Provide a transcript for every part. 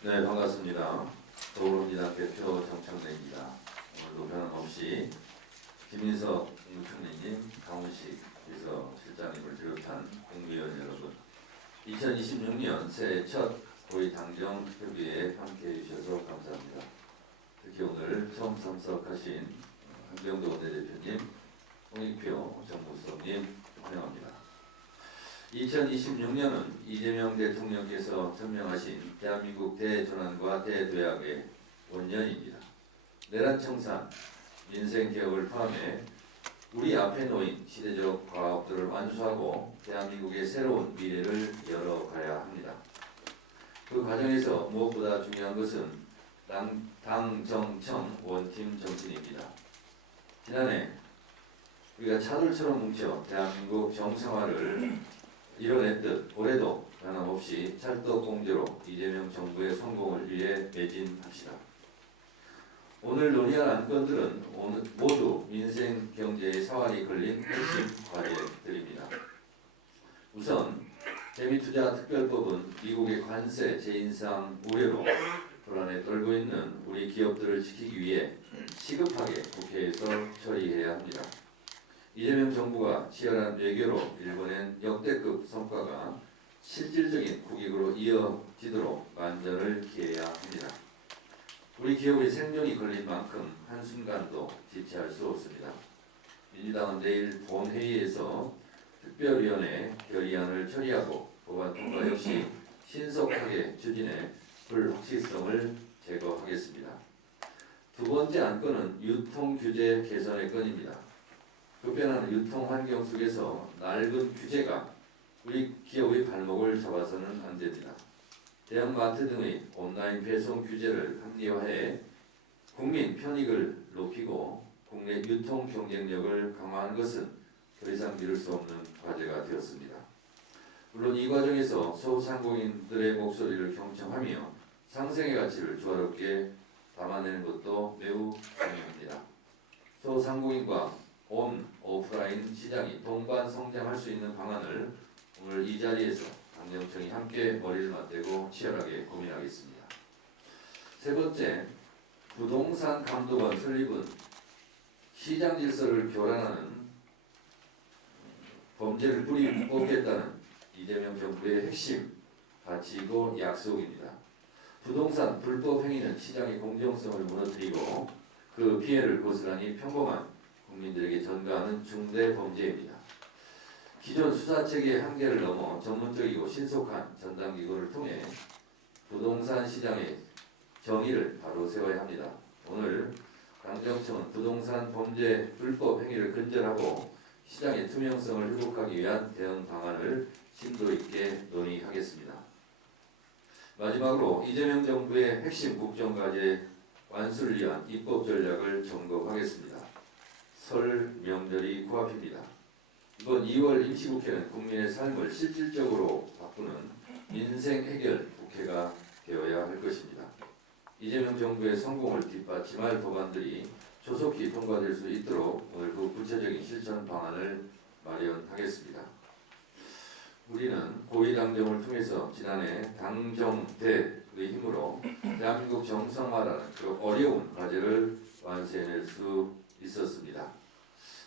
네, 반갑습니다. 더불어민주당 대표 정청래입니다. 오늘도 변함없이 김인석 국무총리님, 강훈식 비서실장님을 비롯한 국무위원 여러분, 2026년 새해 첫 고위 당정 협의회에 함께해 주셔서 감사합니다. 특히 오늘 처음 참석하신 한병도 원내대표님, 홍익표 정무수석님 환영합니다. 2026년은 이재명 대통령께서 천명하신 대한민국 대전환과 대도약의 원년입니다. 내란 청산, 민생개혁을 포함해 우리 앞에 놓인 시대적 과업들을 완수하고 대한민국의 새로운 미래를 열어가야 합니다. 그 과정에서 무엇보다 중요한 것은 당정청 원팀 정신입니다. 지난해 우리가 차돌처럼 뭉쳐 대한민국 정상화를 이뤄냈듯 올해도 변함없이 찰떡공제로 이재명 정부의 성공을 위해 매진합시다. 오늘 논의할 안건들은 모두 민생 경제의 사활이 걸린 핵심 과제들입니다. 우선 재미투자특별법은 미국의 관세 재인상 우려로 불안에 떨고 있는 우리 기업들을 지키기 위해 시급하게 국회에서 처리해야 합니다. 이재명 정부가 치열한 외교로 일궈낸 역대급 성과가 실질적인 국익으로 이어지도록 만전을 기해야 합니다. 우리 기업의 생존이 걸린 만큼 한순간도 지체할 수 없습니다. 민주당은 내일 본회의에서 특별위원회 결의안을 처리하고 법안 통과 역시 신속하게 추진해 불확실성을 제거하겠습니다. 두 번째 안건은 유통규제 개선의 건입니다. 급변하는 유통환경 속에서 낡은 규제가 우리 기업의 발목을 잡아서는 안 됩니다. 대형마트 등의 온라인 배송 규제를 합리화해 국민 편익을 높이고 국내 유통 경쟁력을 강화하는 것은 더 이상 미룰 수 없는 과제가 되었습니다. 물론 이 과정에서 소상공인들의 목소리를 경청하며 상생의 가치를 조화롭게 담아내는 것도 매우 중요합니다. 소상공인과 온 오프라인 시장이 동반 성장할 수 있는 방안을 오늘 이 자리에서 당정청이 함께 머리를 맞대고 치열하게 고민하겠습니다. 세 번째, 부동산 감독원 설립은 시장 질서를 교란하는 범죄를 뿌리 뽑겠다는 이재명 정부의 핵심 가치이고 약속입니다. 부동산 불법 행위는 시장의 공정성을 무너뜨리고 그 피해를 고스란히 평범한 국민들에게 전가하는 중대 범죄입니다. 기존 수사체계의 한계를 넘어 전문적이고 신속한 전담기구를 통해 부동산 시장의 정의를 바로 세워야 합니다. 오늘 당정청은 부동산 범죄 불법 행위를 근절하고 시장의 투명성을 회복하기 위한 대응 방안을 심도 있게 논의하겠습니다. 마지막으로 이재명 정부의 핵심 국정과제 완수를 위한 입법 전략을 점검하겠습니다. 설 명절이 코앞입니다. 이번 2월 임시국회는 국민의 삶을 실질적으로 바꾸는 민생 해결 국회가 되어야 할 것입니다. 이재명 정부의 성공을 뒷받침할 법안들이 조속히 통과될 수 있도록 오늘 그 구체적인 실천 방안을 마련하겠습니다. 우리는 고위당정을 통해서 지난해 당정대의 힘으로 대한민국 정상화라는 그 어려운 과제를 완수해낼 수 있었습니다.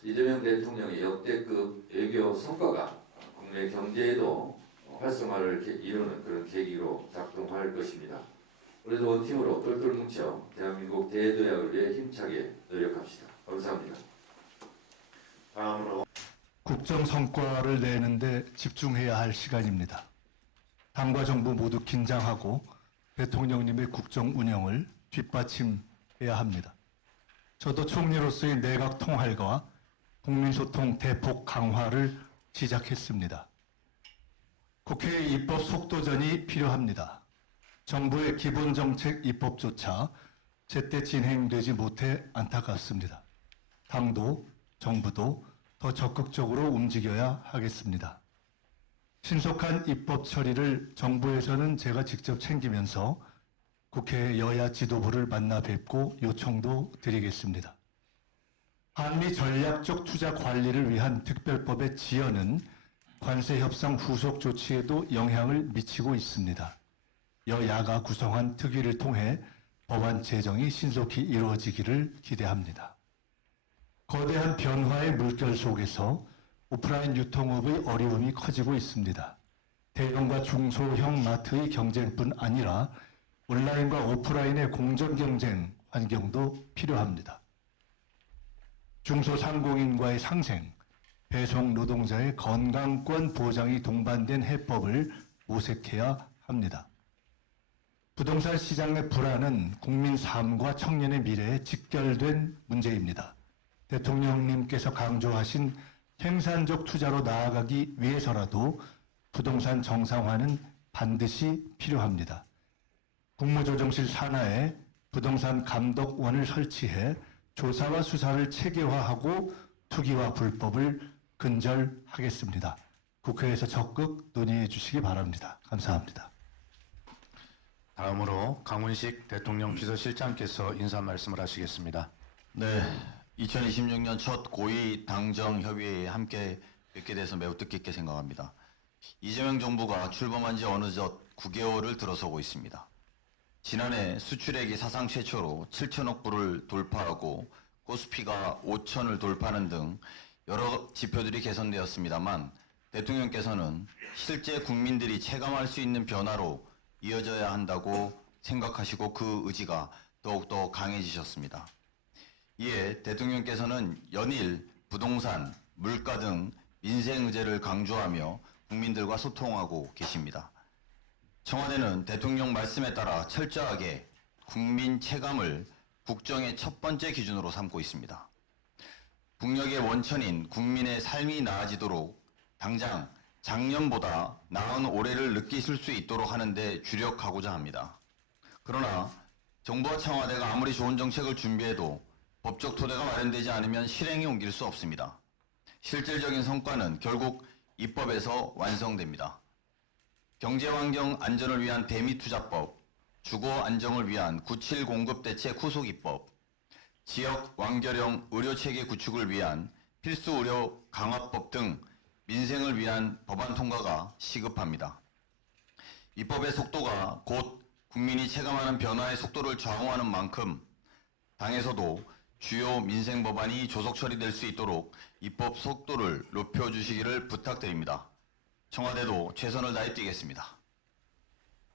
이재명 대통령의 역대급 외교 성과가 국내 경제에도 활성화를 이루는 그런 계기로 작동할 것입니다. 우리도 원팀으로 똘똘 뭉쳐 대한민국 대도약을 위해 힘차게 노력합시다. 감사합니다. 다음으로 국정 성과를 내는데 집중해야 할 시간입니다. 당과 정부 모두 긴장하고 대통령님의 국정 운영을 뒷받침해야 합니다. 저도 총리로서의 내각 통할과 국민소통 대폭 강화를 시작했습니다. 국회의 입법 속도전이 필요합니다. 정부의 기본정책 입법조차 제때 진행되지 못해 안타깝습니다. 당도, 정부도 더 적극적으로 움직여야 하겠습니다. 신속한 입법 처리를 정부에서는 제가 직접 챙기면서 국회 여야 지도부를 만나 뵙고 요청도 드리겠습니다. 한미 전략적 투자 관리를 위한 특별법의 지연은 관세 협상 후속 조치에도 영향을 미치고 있습니다. 여야가 구성한 특위를 통해 법안 제정이 신속히 이루어지기를 기대합니다. 거대한 변화의 물결 속에서 오프라인 유통업의 어려움이 커지고 있습니다. 대형과 중소형 마트의 경쟁뿐 아니라 온라인과 오프라인의 공정 경쟁 환경도 필요합니다. 중소상공인과의 상생, 배송 노동자의 건강권 보장이 동반된 해법을 모색해야 합니다. 부동산 시장의 불안은 국민 삶과 청년의 미래에 직결된 문제입니다. 대통령님께서 강조하신 생산적 투자로 나아가기 위해서라도 부동산 정상화는 반드시 필요합니다. 국무조정실 산하에 부동산 감독원을 설치해 조사와 수사를 체계화하고 투기와 불법을 근절하겠습니다. 국회에서 적극 논의해 주시기 바랍니다. 감사합니다. 다음으로 강훈식 대통령 비서실장께서 인사 말씀을 하시겠습니다. 네, 2026년 첫 고위 당정 협의회에 함께 뵙게 돼서 매우 뜻깊게 생각합니다. 이재명 정부가 출범한 지 어느덧 9개월을 들어서고 있습니다. 지난해 수출액이 사상 최초로 7천억 불을 돌파하고 코스피가 5천을 돌파하는 등 여러 지표들이 개선되었습니다만 대통령께서는 실제 국민들이 체감할 수 있는 변화로 이어져야 한다고 생각하시고 그 의지가 더욱더 강해지셨습니다. 이에 대통령께서는 연일 부동산, 물가 등 민생 의제를 강조하며 국민들과 소통하고 계십니다. 청와대는 대통령 말씀에 따라 철저하게 국민 체감을 국정의 첫 번째 기준으로 삼고 있습니다. 국력의 원천인 국민의 삶이 나아지도록 당장 작년보다 나은 올해를 느끼실 수 있도록 하는 데 주력하고자 합니다. 그러나 정부와 청와대가 아무리 좋은 정책을 준비해도 법적 토대가 마련되지 않으면 실행에 옮길 수 없습니다. 실질적인 성과는 결국 입법에서 완성됩니다. 경제환경 안전을 위한 대미투자법, 주거 안정을 위한 97 공급대책 후속 입법, 지역 완결형 의료체계 구축을 위한 필수 의료 강화법 등 민생을 위한 법안 통과가 시급합니다. 입법의 속도가 곧 국민이 체감하는 변화의 속도를 좌우하는 만큼 당에서도 주요 민생 법안이 조속 처리될 수 있도록 입법 속도를 높여주시기를 부탁드립니다. 청와대도 최선을 다해 뛰겠습니다.